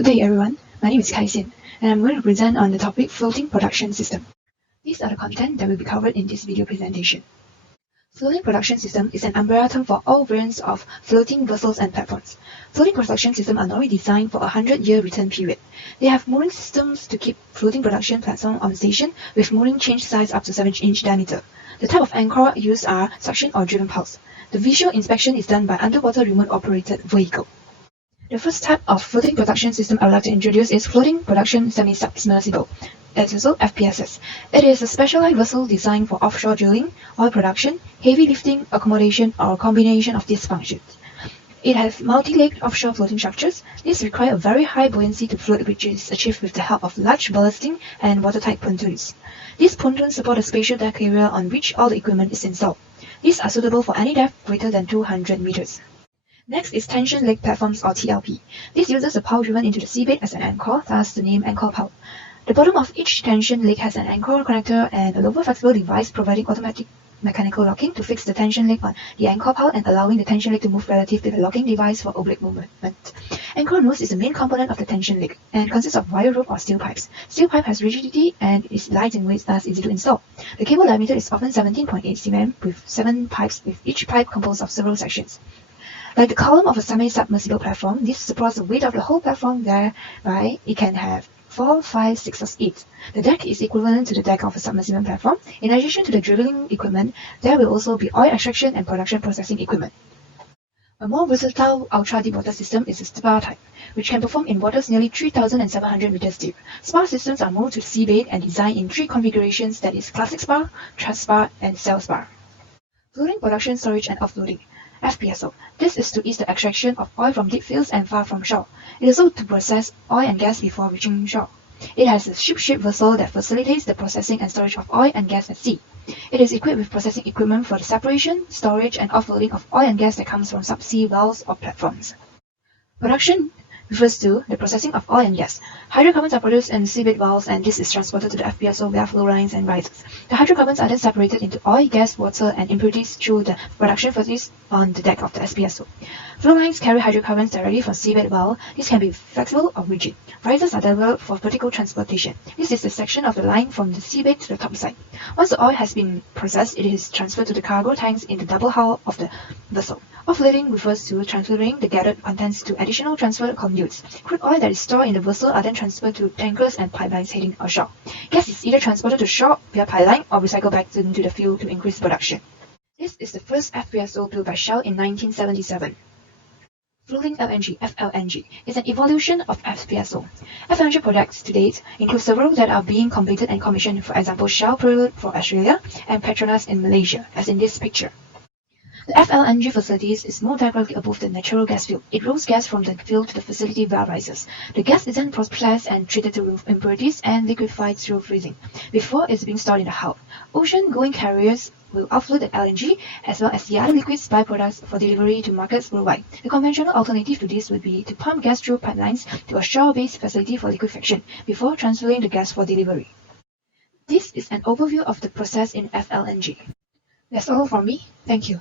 Good day everyone, my name is Kai Xin, and I'm going to present on the topic Floating Production System. These are the content that will be covered in this video presentation. Floating Production System is an umbrella term for all variants of floating vessels and platforms. Floating production systems are normally designed for a 100-year return period. They have mooring systems to keep floating production platform on station with mooring change size up to 7-inch diameter. The type of anchor used are suction or driven pulse. The visual inspection is done by underwater remote-operated vehicle. The first type of floating production system I would like to introduce is Floating Production Semi-Submersible, also FPSS. It is a specialized vessel designed for offshore drilling, oil production, heavy lifting, accommodation, or a combination of these functions. It has multi-legged offshore floating structures. These require a very high buoyancy to float, which is achieved with the help of large ballasting and watertight pontoons. These pontoons support a spatial deck area on which all the equipment is installed. These are suitable for any depth greater than 200 meters. Next is tension leg platforms or TLP. This uses a pole driven into the seabed as an anchor, thus the name anchor pole. The bottom of each tension leg has an anchor connector and a lower flexible device providing automatic mechanical locking to fix the tension leg on the anchor pole and allowing the tension leg to move relative to the locking device for oblique movement. Anchor nose is the main component of the tension leg and consists of wire rope or steel pipes. Steel pipe has rigidity and is light in weight, thus easy to install. The cable diameter is often 17.8 cm with 7 pipes, with each pipe composed of several sections. Like the column of a semi-submersible platform, this supports the weight of the whole platform, thereby it can have 4, 5, 6, or 8. The deck is equivalent to the deck of a submersible platform. In addition to the drilling equipment, there will also be oil extraction and production processing equipment. A more versatile ultra-deepwater system is the spar type, which can perform in waters nearly 3,700 meters deep. Spar systems are moved to seabed and designed in 3 configurations, that is classic spar, truss spar, and sail spar. Floating production, storage, and offloading. FPSO. This is to ease the extraction of oil from deep fields and far from shore. It is also to process oil and gas before reaching shore. It has a ship-shaped vessel that facilitates the processing and storage of oil and gas at sea. It is equipped with processing equipment for the separation, storage, and offloading of oil and gas that comes from subsea wells or platforms. Production refers to the processing of oil and gas. Hydrocarbons are produced in seabed wells, and this is transported to the FPSO via flow lines and risers. The hydrocarbons are then separated into oil, gas, water, and impurities through the production facilities on the deck of the FPSO. Flow lines carry hydrocarbons directly from seabed well. These can be flexible or rigid. Risers are developed for vertical transportation. This is the section of the line from the seabed to the topside. Once the oil has been processed, it is transferred to the cargo tanks in the double hull of the vessel. Offloading refers to transferring the gathered contents to additional transfer conduits. Crude oil that is stored in the vessel are then transferred to tankers and pipelines heading ashore. Gas is either transported to shore via pipeline or recycled back into the field to increase production. This is the first FPSO built by Shell in 1977. Floating LNG, FLNG, is an evolution of FPSO. FLNG projects to date include several that are being completed and commissioned, for example Shell Prelude for Australia and Petronas in Malaysia, as in this picture. The FLNG facilities is more directly above the natural gas field. It rolls gas from the field to the facility via risers. The gas is then processed and treated to remove impurities and liquefied through freezing before it's being stored in the hull. Ocean-going carriers will offload the LNG as well as the other liquids byproducts for delivery to markets worldwide. The conventional alternative to this would be to pump gas through pipelines to a shore-based facility for liquefaction before transferring the gas for delivery. This is an overview of the process in FLNG. That's all from me. Thank you.